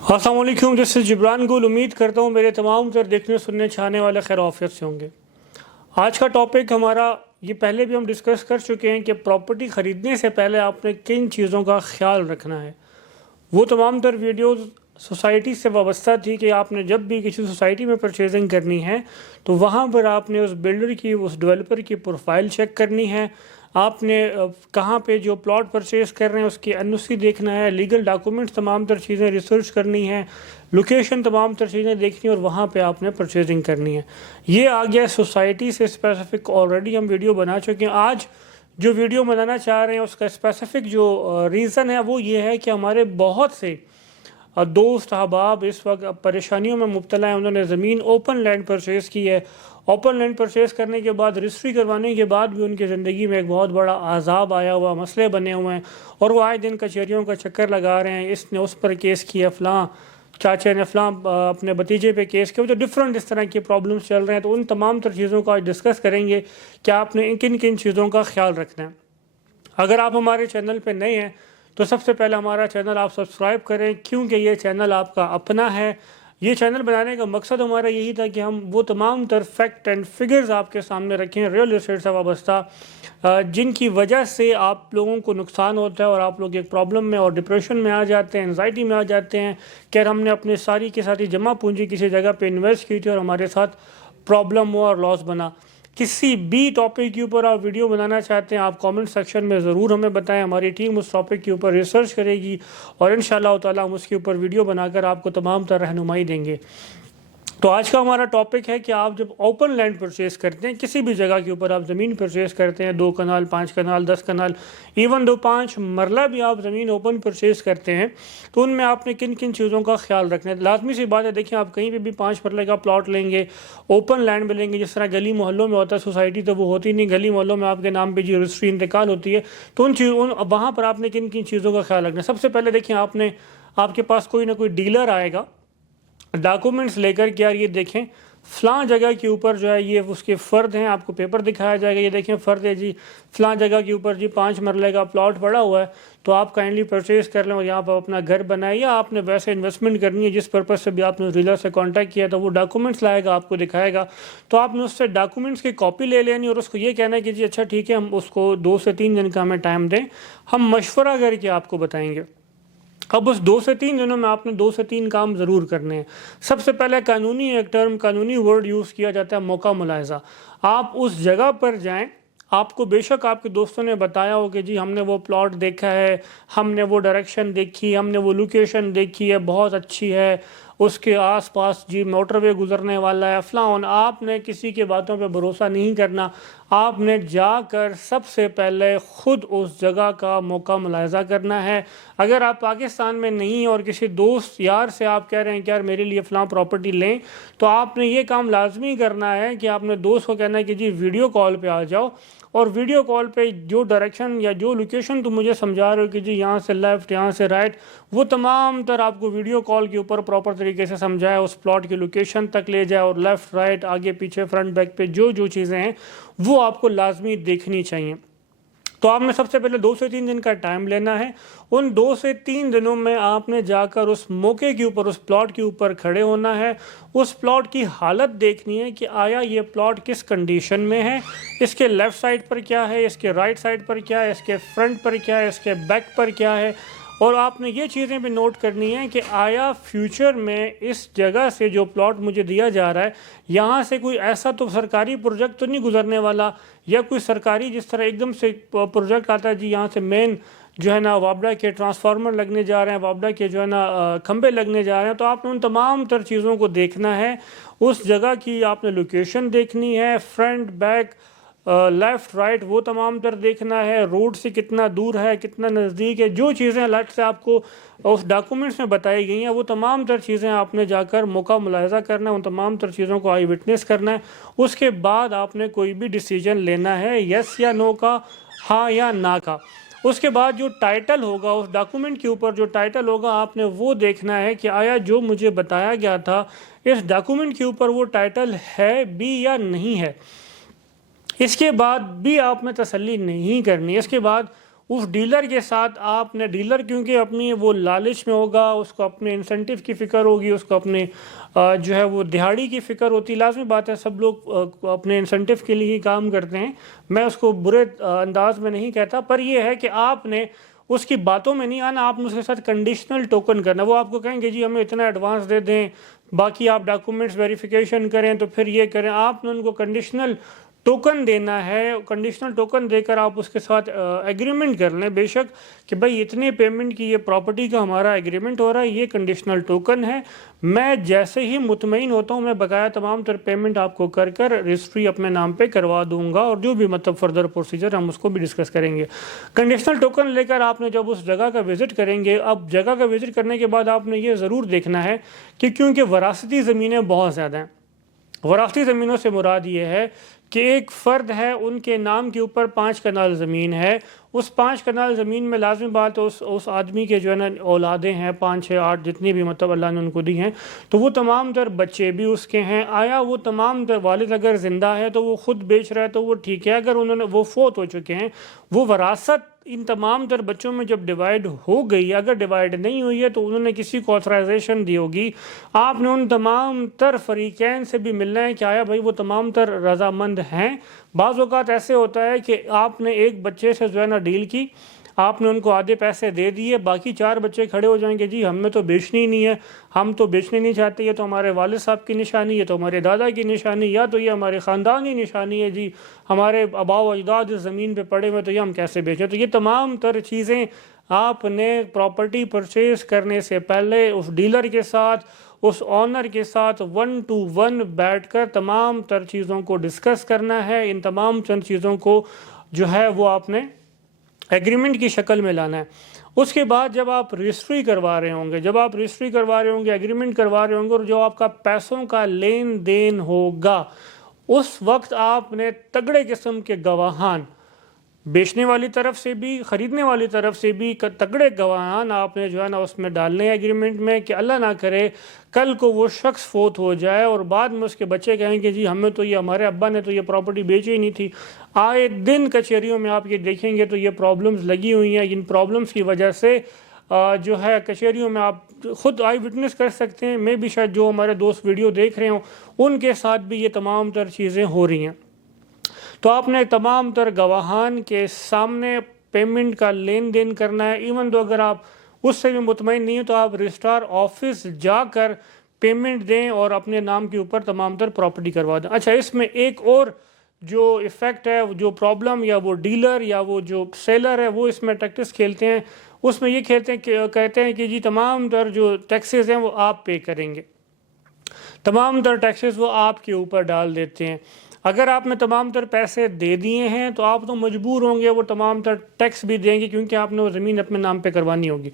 السلام علیکم، جس سے جبران گل امید کرتا ہوں میرے تمام تر دیکھنے سننے چاہنے والے خیر وعافیت سے ہوں گے۔ آج کا ٹاپک ہمارا یہ پہلے بھی ہم ڈسکس کر چکے ہیں کہ پراپرٹی خریدنے سے پہلے آپ نے کن چیزوں کا خیال رکھنا ہے۔ وہ تمام تر ویڈیوز سوسائٹی سے وابستہ تھی کہ آپ نے جب بھی کسی سوسائٹی میں پرچیزنگ کرنی ہے تو وہاں پر آپ نے اس بلڈر کی اس ڈیولپر کی پروفائل چیک کرنی ہے، آپ نے کہاں پہ جو پلاٹ پرچیز کر رہے ہیں اس کی این او سی دیکھنا ہے، لیگل ڈاکومنٹس تمام تر چیزیں ریسرچ کرنی ہے، لوکیشن تمام تر چیزیں دیکھنی اور وہاں پہ آپ نے پرچیزنگ کرنی ہے۔ یہ آ گیا سوسائٹی سے اسپیسیفک، آلریڈی ہم ویڈیو بنا چکے ہیں۔ آج جو ویڈیو بنانا چاہ رہے ہیں اس کا اسپیسیفک جو ریزن ہے وہ یہ ہے کہ ہمارے بہت سے دوست احباب اس وقت پریشانیوں میں مبتلا ہیں۔ انہوں نے زمین اوپن لینڈ پرچیز کی ہے، اوپن لینڈ پرچیز کرنے کے بعد رجسٹری کروانے کے بعد بھی ان کی زندگی میں ایک بہت بڑا عذاب آیا ہوا، مسئلے بنے ہوئے ہیں اور وہ آئے دن کچہریوں کا چکر لگا رہے ہیں۔ اس نے اس پر کیس کیا، فلاں چاچے نے فلاں اپنے بھتیجے پہ کیس کیا، تو ڈفرینٹ اس طرح کے پرابلمس چل رہے ہیں۔ تو ان تمام تر چیزوں کو آج ڈسکس کریں گے کہ آپ نے کن کن چیزوں کا خیال رکھنا ہے۔ اگر آپ ہمارے چینل پہ نئے ہیں تو سب سے پہلے ہمارا چینل آپ سبسکرائب کریں، کیونکہ یہ چینل آپ کا اپنا ہے۔ یہ چینل بنانے کا مقصد ہمارا یہی تھا کہ ہم وہ تمام تر فیکٹ اینڈ فگرز آپ کے سامنے رکھیں ریئل اسٹیٹ سے وابستہ، جن کی وجہ سے آپ لوگوں کو نقصان ہوتا ہے اور آپ لوگ ایک پرابلم میں اور ڈپریشن میں آ جاتے ہیں، انزائٹی میں آ جاتے ہیں کہ ہم نے اپنے ساری کی ساری جمع پونجی کسی جگہ پہ انویسٹ کی تھی اور ہمارے ساتھ پرابلم ہوا اور لاس بنا۔ کسی بھی ٹاپک کے اوپر آپ ویڈیو بنانا چاہتے ہیں آپ کامنٹ سیکشن میں ضرور ہمیں بتائیں، ہماری ٹیم اس ٹاپک کے اوپر ریسرچ کرے گی اور انشاءاللہ تعالی ہم اس کے اوپر ویڈیو بنا کر آپ کو تمام تر رہنمائی دیں گے۔ تو آج کا ہمارا ٹاپک ہے کہ آپ جب اوپن لینڈ پرچیز کرتے ہیں، کسی بھی جگہ کے اوپر آپ زمین پرچیز کرتے ہیں، 2 کنال 5 کنال 10 کنال ایون 5 مرلہ بھی آپ زمین اوپن پرچیز کرتے ہیں تو ان میں آپ نے کن کن چیزوں کا خیال رکھنا ہے۔ لازمی سی بات ہے، دیکھیں آپ کہیں پہ بھی 5 مرلے کا پلاٹ لیں گے، اوپن لینڈ میں لیں گے، جس طرح گلی محلوں میں ہوتا ہے، سوسائٹی تو وہ ہوتی نہیں، گلی محلوں میں آپ کے نام پہ جو رجسٹری انتقال ہوتی ہے، تو وہاں پر آپ نے کن کن چیزوں کا خیال رکھنا ہے۔ سب سے پہلے دیکھیں آپ کے پاس کوئی نہ کوئی ڈیلر آئے گا ڈاکومنٹس لے کر کہ یار یہ دیکھیں فلاں جگہ کے اوپر جو ہے یہ اس کے فرد ہیں، آپ کو پیپر دکھایا جائے گا، یہ دیکھیں فرد ہے جی فلاں جگہ کے اوپر جی 5 مرلے کا پلاٹ پڑا ہوا ہے، تو آپ کائنڈلی پرچیز کر لیں اور یہاں پر اپنا گھر بنائے، یا آپ نے ویسے انویسٹمنٹ کرنی ہے جس پرپز سے بھی آپ نے ڈیلر سے کانٹیکٹ کیا تو وہ ڈاکومنٹس لائے گا، آپ کو دکھائے گا، تو آپ نے اس سے ڈاکومنٹس کی کاپی لے لینی اور اس کو یہ کہنا ہے کہ جی اچھا ٹھیک ہے، ہم اس کو 2 سے 3 دن کا ہمیں ٹائم دیں، ہم مشورہ کر کے آپ کو بتائیں گے۔ اب اس 2 سے 3 دنوں میں آپ نے 2 سے 3 کام ضرور کرنے ہیں۔ سب سے پہلے قانونی ایک ٹرم، قانونی ورڈ یوز کیا جاتا ہے موقع ملاحظہ۔ آپ اس جگہ پر جائیں، آپ کو بے شک آپ کے دوستوں نے بتایا ہو کہ جی ہم نے وہ پلاٹ دیکھا ہے، ہم نے وہ ڈائریکشن دیکھی، ہم نے وہ لوکیشن دیکھی ہے، بہت اچھی ہے، اس کے آس پاس جی موٹر وے گزرنے والا ہے فلاں۔ آپ نے کسی کی باتوں پہ بھروسہ نہیں کرنا، آپ نے جا کر سب سے پہلے خود اس جگہ کا موقع ملاحظہ کرنا ہے۔ اگر آپ پاکستان میں نہیں اور کسی دوست یار سے آپ کہہ رہے ہیں کہ یار میرے لیے فلاں پراپرٹی لیں، تو آپ نے یہ کام لازمی کرنا ہے کہ آپ نے دوست کو کہنا ہے کہ جی ویڈیو کال پہ آ جاؤ، اور ویڈیو کال پہ جو ڈائریکشن یا جو لوکیشن تم مجھے سمجھا رہے ہو کہ جی یہاں سے لیفٹ یہاں سے رائٹ، وہ تمام تر آپ کو ویڈیو کال کے اوپر پراپر طریقے سے سمجھائے، اس پلاٹ کی لوکیشن تک لے جائے اور لیفٹ رائٹ آگے پیچھے فرنٹ بیک پہ جو چیزیں ہیں وہ آپ کو لازمی دیکھنی چاہیے۔ تو آپ نے سب سے پہلے 2 سے 3 دن کا ٹائم لینا ہے۔ ان 2 سے 3 دنوں میں آپ نے جا کر اس موقع کے اوپر، اس پلاٹ کے اوپر کھڑے ہونا ہے، اس پلاٹ کی حالت دیکھنی ہے کہ آیا یہ پلاٹ کس کنڈیشن میں ہے، اس کے لیفٹ سائڈ پر کیا ہے، اس کے رائٹ سائڈ پر کیا ہے، اس کے فرنٹ پر کیا ہے، اس کے بیک پر کیا ہے، اور آپ نے یہ چیزیں بھی نوٹ کرنی ہیں کہ آیا فیوچر میں اس جگہ سے جو پلاٹ مجھے دیا جا رہا ہے یہاں سے کوئی ایسا تو سرکاری پروجیکٹ تو نہیں گزرنے والا، یا کوئی سرکاری جس طرح ایک دم سے پروجیکٹ آتا ہے جی یہاں سے مین جو ہے نا وابڈا کے ٹرانسفارمر لگنے جا رہے ہیں، وابڈا کے جو ہے نا کھمبے لگنے جا رہے ہیں، تو آپ نے ان تمام تر چیزوں کو دیکھنا ہے۔ اس جگہ کی آپ نے لوکیشن دیکھنی ہے، فرنٹ بیک لیفٹ رائٹ وہ تمام تر دیکھنا ہے، روڈ سے کتنا دور ہے، کتنا نزدیک ہے، جو چیزیں الگ سے آپ کو اس ڈاکومنٹس میں بتائی گئی ہیں وہ تمام تر چیزیں آپ نے جا کر موقع ملاحظہ کرنا ہے، ان تمام تر چیزوں کو آئی وٹنس کرنا ہے۔ اس کے بعد آپ نے کوئی بھی ڈیسیجن لینا ہے، یس یا نو کا، ہاں یا نہ کا۔ اس کے بعد جو ٹائٹل ہوگا، اس ڈاکومنٹ کے اوپر جو ٹائٹل ہوگا آپ نے وہ دیکھنا ہے کہ آیا جو مجھے بتایا گیا تھا اس ڈاکومنٹ کے اوپر وہ ٹائٹل ہے بھی یا نہیں ہے۔ اس کے بعد بھی آپ نے تسلی نہیں کرنی، اس کے بعد اس ڈیلر کے ساتھ آپ نے، ڈیلر کیونکہ اپنی وہ لالچ میں ہوگا، اس کو اپنے انسینٹیو کی فکر ہوگی، اس کو اپنے جو ہے وہ دہاڑی کی فکر ہوتی، لازمی بات ہے سب لوگ اپنے انسینٹیو کے لیے ہی کام کرتے ہیں، میں اس کو برے انداز میں نہیں کہتا، پر یہ ہے کہ آپ نے اس کی باتوں میں نہیں آنا، آپ نے اس کے ساتھ کنڈیشنل ٹوکن کرنا. وہ آپ کو کہیں گے جی ہمیں اتنا ایڈوانس دے دیں، باقی آپ ڈاکومنٹس ویریفیکیشن کریں تو پھر یہ کریں. آپ نے ان کو کنڈیشنل ٹوکن دینا ہے، کنڈیشنل ٹوکن دے کر آپ اس کے ساتھ ایگریمنٹ کر لیں بے شک کہ بھائی اتنے پیمنٹ کی یہ پراپرٹی کا ہمارا ایگریمنٹ ہو رہا ہے، یہ کنڈیشنل ٹوکن ہے، میں جیسے ہی مطمئن ہوتا ہوں میں بقایا تمام تر پیمنٹ آپ کو کر رجسٹری اپنے نام پہ کروا دوں گا، اور جو بھی مطلب فردر پروسیجر ہم اس کو بھی ڈسکس کریں گے. کنڈیشنل ٹوکن لے کر آپ نے جب اس جگہ کا وزٹ کریں گے، اب جگہ کا وزٹ کرنے کے بعد آپ نے یہ ضرور دیکھنا ہے کہ کیونکہ وراثتی زمینیں بہت زیادہ ہیں، وراثتی زمینوں سے مراد یہ ہے کہ ایک فرد ہے، ان کے نام کے اوپر 5 کنال زمین ہے، اس 5 کنال زمین میں لازمی بات اس آدمی کے جو ہے نا اولادیں ہیں 5 6 8 جتنی بھی مطلب اللہ نے ان کو دی ہیں، تو وہ تمام تر بچے بھی اس کے ہیں. آیا وہ تمام تر والد اگر زندہ ہے تو وہ خود بیچ رہا ہے تو وہ ٹھیک ہے، اگر انہوں نے وہ فوت ہو چکے ہیں، وہ وراثت ان تمام تر بچوں میں جب ڈیوائیڈ ہو گئی، اگر ڈیوائیڈ نہیں ہوئی ہے تو انہوں نے کسی کو آتھرائزیشن دی ہوگی، آپ نے ان تمام تر فریقین سے بھی ملنا ہے کہ آیا بھائی وہ تمام تر رضامند ہیں. بعض اوقات ایسے ہوتا ہے کہ آپ نے ایک بچے سے جو ہے نا ڈیل کی، آپ نے ان کو آدھے پیسے دے دیے، باقی 4 بچے کھڑے ہو جائیں گے جی ہم نے تو بیچنی ہی نہیں ہے، ہم تو بیچنے نہیں چاہتے، یہ تو ہمارے والد صاحب کی نشانی، یہ تو ہمارے دادا کی نشانی، یا تو یہ ہمارے خاندانی نشانی ہے جی، ہمارے آباء و اجداد اس زمین پہ پڑے ہوئے تو یہ ہم کیسے بیچیں. تو یہ تمام تر چیزیں آپ نے پراپرٹی پرچیز کرنے سے پہلے اس ڈیلر کے ساتھ، اس آنر کے ساتھ 1 to 1 بیٹھ کر تمام تر چیزوں کو ڈسکس کرنا ہے. ان تمام چند چیزوں کو جو ہے وہ آپ نے ایگریمنٹ کی شکل میں لانا ہے. اس کے بعد جب آپ رجسٹری کروا رہے ہوں گے، ایگریمنٹ کروا رہے ہوں گے، اور جو آپ کا پیسوں کا لین دین ہوگا، اس وقت آپ نے تگڑے قسم کے گواہان، بیچنے والی طرف سے بھی خریدنے والی طرف سے بھی تگڑے گواہان آپ نے جو ہے نا اس میں ڈالنے ہیں ایگریمنٹ میں، کہ اللہ نہ کرے کل کو وہ شخص فوت ہو جائے اور بعد میں اس کے بچے کہیں کہ جی ہمیں تو یہ، ہمارے ابا نے تو یہ پراپرٹی بیچی ہی نہیں تھی. آئے دن کچہریوں میں آپ یہ دیکھیں گے تو یہ پرابلمز لگی ہوئی ہیں. ان پرابلمز کی وجہ سے جو ہے کچہریوں میں آپ خود آئی وٹنس کر سکتے ہیں، میں بھی شاید جو ہمارے دوست ویڈیو دیکھ رہے ہوں ان کے ساتھ بھی یہ تمام تر چیزیں ہو رہی ہیں. تو آپ نے تمام تر گواہان کے سامنے پیمنٹ کا لین دین کرنا ہے. ایون تو اگر آپ اس سے بھی مطمئن نہیں ہیں تو آپ رجسٹرار آفس جا کر پیمنٹ دیں اور اپنے نام کے اوپر تمام تر پراپرٹی کروا دیں. اچھا، اس میں ایک اور جو ایفیکٹ ہے، جو پرابلم یا وہ ڈیلر یا وہ جو سیلر ہے وہ اس میں ٹیکٹس کھیلتے ہیں، اس میں یہ کہتے ہیں کہ جی تمام تر جو ٹیکسز ہیں وہ آپ پے کریں گے، تمام تر ٹیکسز وہ آپ کے اوپر ڈال دیتے ہیں. اگر آپ نے تمام تر پیسے دے دیے ہیں تو آپ تو مجبور ہوں گے وہ تمام تر ٹیکس بھی دیں گے، کیونکہ آپ نے وہ زمین اپنے نام پہ کروانی ہوگی.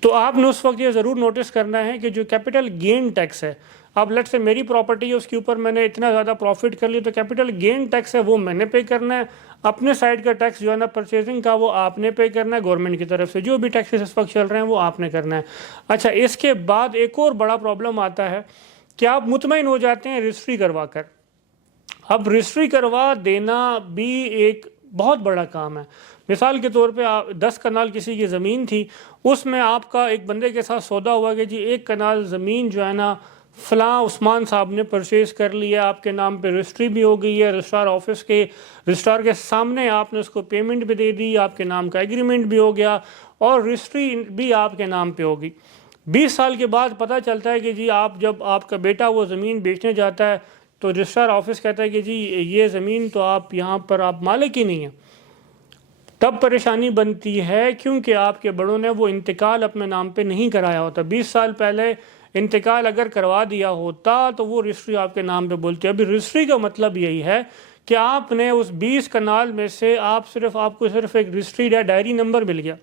تو آپ نے اس وقت یہ ضرور نوٹس کرنا ہے کہ جو کیپٹل گین ٹیکس ہے، اب لیٹ سے میری پراپرٹی ہے، اس کے اوپر میں نے اتنا زیادہ پروفٹ کر لی، تو کیپٹل گین ٹیکس ہے وہ میں نے پے کرنا ہے. اپنے سائڈ کا ٹیکس جو ہے نا پرچیزنگ کا وہ آپ نے پے کرنا ہے، گورنمنٹ کی طرف سے جو بھی ٹیکسز اس وقت چل رہے ہیں وہ آپ نے کرنا ہے. اچھا، اس کے بعد ایک اور بڑا پرابلم آتا ہے کہ آپ مطمئن ہو جاتے ہیں رجسٹری کروا کر. اب رجسٹری کروا دینا بھی ایک بہت بڑا کام ہے. مثال کے طور پہ 10 کنال کسی کی زمین تھی، اس میں آپ کا ایک بندے کے ساتھ سودا ہوا کہ جی 1 کنال زمین جو ہے نا فلاں عثمان صاحب نے پرچیز کر لیا، آپ کے نام پہ رجسٹری بھی ہو گئی ہے، رجسٹرار آفس کے رجسٹرار کے سامنے آپ نے اس کو پیمنٹ بھی دے دی، آپ کے نام کا ایگریمنٹ بھی ہو گیا اور رجسٹری بھی آپ کے نام پہ ہوگی. 20 سال کے بعد پتہ چلتا ہے کہ جی جب آپ کا بیٹا وہ زمین بیچنے جاتا ہے تو رجسٹرار آفس کہتا ہے کہ جی یہ زمین تو آپ یہاں پر آپ مالک ہی نہیں ہیں. تب پریشانی بنتی ہے کیونکہ آپ کے بڑوں نے وہ انتقال اپنے نام پہ نہیں کرایا ہوتا. 20 سال پہلے انتقال اگر کروا دیا ہوتا تو وہ رجسٹری آپ کے نام پہ بولتی ہے. ابھی رجسٹری کا مطلب یہی ہے کہ آپ نے اس 20 کنال میں سے آپ کو صرف ایک رجسٹری ڈائری نمبر مل گیا.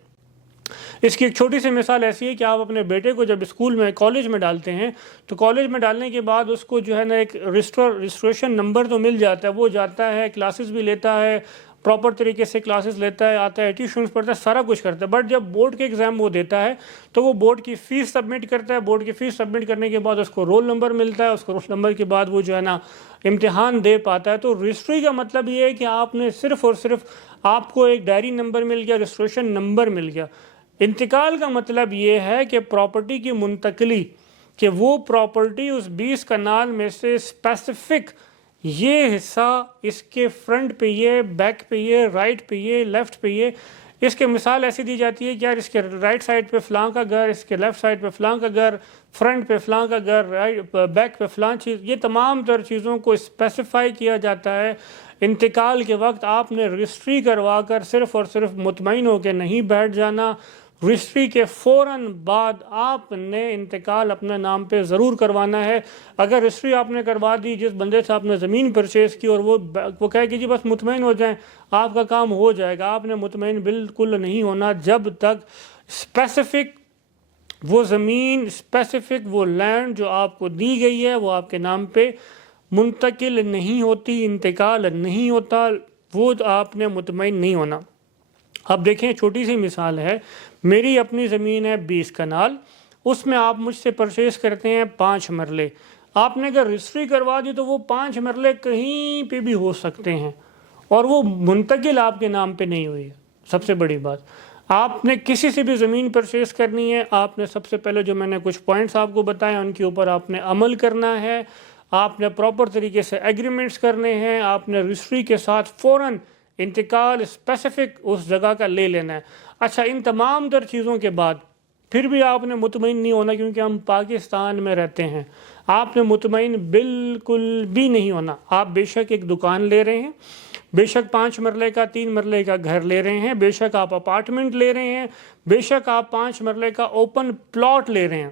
اس کی ایک چھوٹی سی مثال ایسی ہے کہ آپ اپنے بیٹے کو جب اسکول میں کالج میں ڈالتے ہیں تو کالج میں ڈالنے کے بعد اس کو جو ہے نا ایک رجسٹریشن نمبر تو مل جاتا ہے، وہ جاتا ہے کلاسز بھی لیتا ہے، پراپر طریقے سے کلاسز لیتا ہے، آتا ہے، ٹیوشنز پڑھتا ہے، سارا کچھ کرتا ہے. بٹ جب بورڈ کے ایگزام وہ دیتا ہے تو وہ بورڈ کی فیس سبمٹ کرتا ہے. بورڈ کی فیس سبمٹ کرنے کے بعد اس کو رول نمبر ملتا ہے، اس کو رول نمبر کے بعد وہ جو ہے نا امتحان دے پاتا ہے. تو رجسٹری کا مطلب یہ ہے کہ آپ نے صرف اور صرف آپ کو ایک ڈائری نمبر مل گیا، رجسٹریشن نمبر مل گیا۔ انتقال کا مطلب یہ ہے کہ پراپرٹی کی منتقلی، کہ وہ پراپرٹی اس 20 کنال میں سے اسپیسیفک یہ حصہ، اس کے فرنٹ پہ یہ، بیک پہ یہ، رائٹ پہ یہ، لیفٹ پہ یہ، اس کے مثال ایسی دی جاتی ہے کہ یار اس کے رائٹ سائڈ پہ فلاں کا گھر، اس کے لیفٹ سائڈ پہ فلاں کا گھر، فرنٹ پہ فلاں کا گھر، بیک پہ فلاں چیز، یہ تمام تر چیزوں کو اسپیسیفائی کیا جاتا ہے۔ انتقال کے وقت آپ نے رجسٹری کروا کر صرف اور صرف مطمئن ہو کے نہیں بیٹھ جانا، رجسٹری کے فوراً بعد آپ نے انتقال اپنے نام پہ ضرور کروانا ہے۔ اگر رجسٹری آپ نے کروا دی، جس بندے سے آپ نے زمین پرچیز کی، اور وہ کہے کہ جی بس مطمئن ہو جائیں آپ کا کام ہو جائے گا، آپ نے مطمئن بالکل نہیں ہونا جب تک اسپیسیفک وہ زمین، اسپیسیفک وہ لینڈ جو آپ کو دی گئی ہے وہ آپ کے نام پہ منتقل نہیں ہوتی، انتقال نہیں ہوتا، وہ آپ نے مطمئن نہیں ہونا۔ اب دیکھیں چھوٹی سی مثال ہے، میری اپنی زمین ہے 20 کنال، اس میں آپ مجھ سے پرچیز کرتے ہیں 5 مرلے۔ آپ نے اگر رجسٹری کروا دی تو وہ 5 مرلے کہیں پہ بھی ہو سکتے ہیں، اور وہ منتقل آپ کے نام پہ نہیں ہوئی ہے۔ سب سے بڑی بات، آپ نے کسی سے بھی زمین پرچیز کرنی ہے، آپ نے سب سے پہلے جو میں نے کچھ پوائنٹس آپ کو بتائے ان کے اوپر آپ نے عمل کرنا ہے، آپ نے پراپر طریقے سے ایگریمنٹس کرنے ہیں، آپ نے رجسٹری کے ساتھ فوراً انتقال اسپیسیفک اس جگہ کا لے لینا ہے۔ اچھا، ان تمام تر چیزوں کے بعد پھر بھی آپ نے مطمئن نہیں ہونا، کیونکہ ہم پاکستان میں رہتے ہیں، آپ نے مطمئن بالکل بھی نہیں ہونا۔ آپ بے شک ایک دکان لے رہے ہیں، بے شک 5 مرلے کا 3 مرلے کا گھر لے رہے ہیں، بے شک آپ اپارٹمنٹ لے رہے ہیں، بے شک آپ 5 مرلے کا اوپن پلاٹ لے رہے ہیں،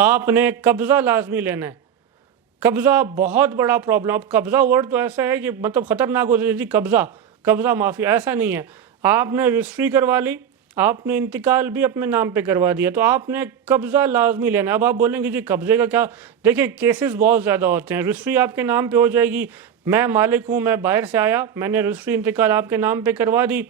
آپ نے قبضہ لازمی لینا ہے۔ قبضہ بہت بڑا پرابلم، اب قبضہ ورڈ تو ایسا ہے کہ مطلب خطرناک ہوتا ہے، جی قبضہ معافی، ایسا نہیں ہے۔ آپ نے رجسٹری کروا لی، آپ نے انتقال بھی اپنے نام پہ کروا دیا، تو آپ نے قبضہ لازمی لینا ہے۔ اب آپ بولیں گے جی قبضے کا کیا؟ دیکھیں کیسز بہت زیادہ ہوتے ہیں، رجسٹری آپ کے نام پہ ہو جائے گی، میں مالک ہوں، میں باہر سے آیا، میں نے رجسٹری انتقال آپ کے نام پہ کروا دی،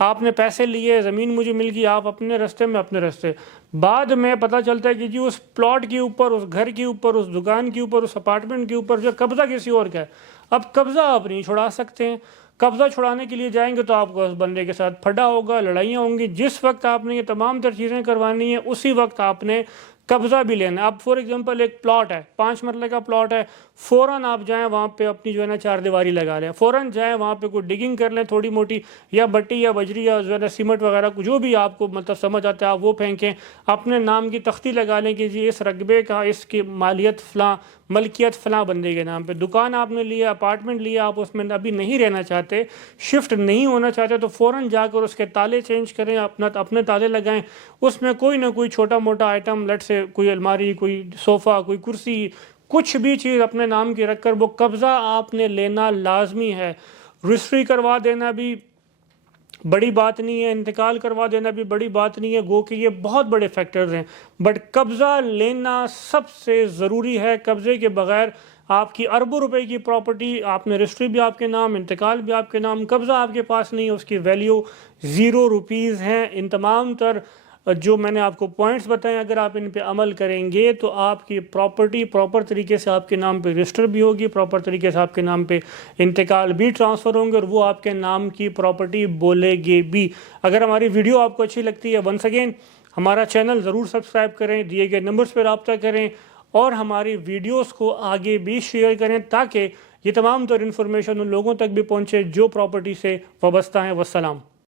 آپ نے پیسے لیے، زمین مجھے مل گئی، آپ اپنے رستے میں اپنے رستے، بعد میں پتہ چلتا ہے کہ جی اس پلاٹ کے اوپر، اس گھر کے اوپر، اس دکان کے اوپر، اس اپارٹمنٹ کے اوپر جو قبضہ کسی اور کا ہے۔ اب قبضہ آپ نہیں چھڑا سکتے ہیں، قبضہ چھڑانے کے لیے جائیں گے تو آپ کو اس بندے کے ساتھ پھڈا ہوگا، لڑائیاں ہوں گی۔ جس وقت آپ نے یہ تمام تر چیزیں کروانی ہیں اسی وقت آپ نے قبضہ بھی لینا ہے۔ اب فور ایگزامپل ایک پلاٹ ہے، 5 مرلے کا پلاٹ ہے، فوراً آپ جائیں وہاں پہ اپنی جو ہے نا 4 دیواری لگا لیں، فوراً جائیں وہاں پہ کوئی ڈگنگ کر لیں تھوڑی موٹی، یا بٹی یا بجری یا جو ہے نا سیمنٹ وغیرہ جو بھی آپ کو مطلب سمجھ آتا ہے آپ وہ پھینکیں، اپنے نام کی تختی لگا لیں کہ جی اس رقبے کا، اس کی ملکیت فلاں بندے کے نام پہ۔ دکان آپ نے لیا، اپارٹمنٹ لیا، آپ اس میں ابھی نہیں رہنا چاہتے، شفٹ نہیں ہونا چاہتے، تو فوراً جا کر اس کے تالے چینج کریں، اپنے تالے لگائیں، اس میں کوئی نہ کوئی چھوٹا موٹا آئٹم، لٹ سے کوئی الماری، کوئی صوفہ، کوئی کرسی، کچھ بھی چیز اپنے نام کی رکھ کر وہ قبضہ آپ نے لینا لازمی ہے۔ رجسٹری کروا دینا بھی بڑی بات نہیں ہے، انتقال کروا دینا بھی بڑی بات نہیں ہے، گو کہ یہ بہت بڑے فیکٹرز ہیں، بٹ قبضہ لینا سب سے ضروری ہے۔ قبضے کے بغیر آپ کی اربوں روپے کی پراپرٹی، آپ نے رجسٹری بھی آپ کے نام، انتقال بھی آپ کے نام، قبضہ آپ کے پاس نہیں ہے، اس کی ویلیو 0 روپیز ہیں۔ ان تمام تر جو میں نے آپ کو پوائنٹس بتائے، اگر آپ ان پہ عمل کریں گے تو آپ کی پراپرٹی پراپر طریقے سے آپ کے نام پہ رجسٹر بھی ہوگی، پراپر طریقے سے آپ کے نام پہ انتقال بھی ٹرانسفر ہوں گے، اور وہ آپ کے نام کی پراپرٹی بولے گے بھی۔ اگر ہماری ویڈیو آپ کو اچھی لگتی ہے، ونس اگین ہمارا چینل ضرور سبسکرائب کریں، دیے گئے نمبرز پہ رابطہ کریں، اور ہماری ویڈیوز کو آگے بھی شیئر کریں تاکہ یہ تمام تر انفارمیشن ان لوگوں تک بھی پہنچے جو پراپرٹی سے وابستہ ہیں۔ والسلام۔